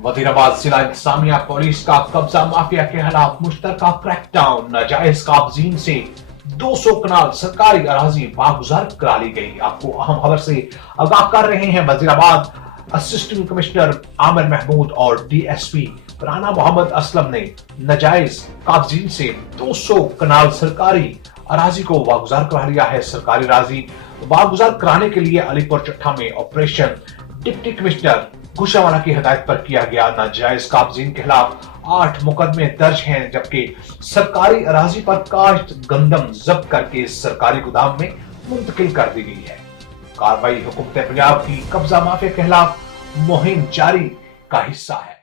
वजीराबाद जिला इंतजामिया पुलिस का कब्जा माफिया के खिलाफ मुश्तरका क्रैकडाउन। नाजायज काबजीन से 200 कनाल सरकारी अराजी बागुजार करा ली गई। आपको अहम खबर से आगाह कर रहे हैं। वजीराबाद असिस्टेंट कमिश्नर आमिर महमूद और डीएसपी राना मोहम्मद असलम ने नाजायज काबजीन से 200 कनाल सरकारी अराजी को बागुजार करा लिया है। सरकारी अराजी बागुजार कराने के लिए अलीपुर चट्टा में ऑपरेशन डिप्टी कमिश्नर गुशावाला की हिदायत पर किया गया। नाजायज काबजीन के खिलाफ 8 मुकदमे दर्ज हैं, जबकि सरकारी अराजी पर काश्त गंदम जब्त करके सरकारी गोदाम में मुंतकिल कर दी गई है। कार्रवाई हुकूमत पंजाब की कब्जा माफिया के खिलाफ मुहिम जारी का हिस्सा है।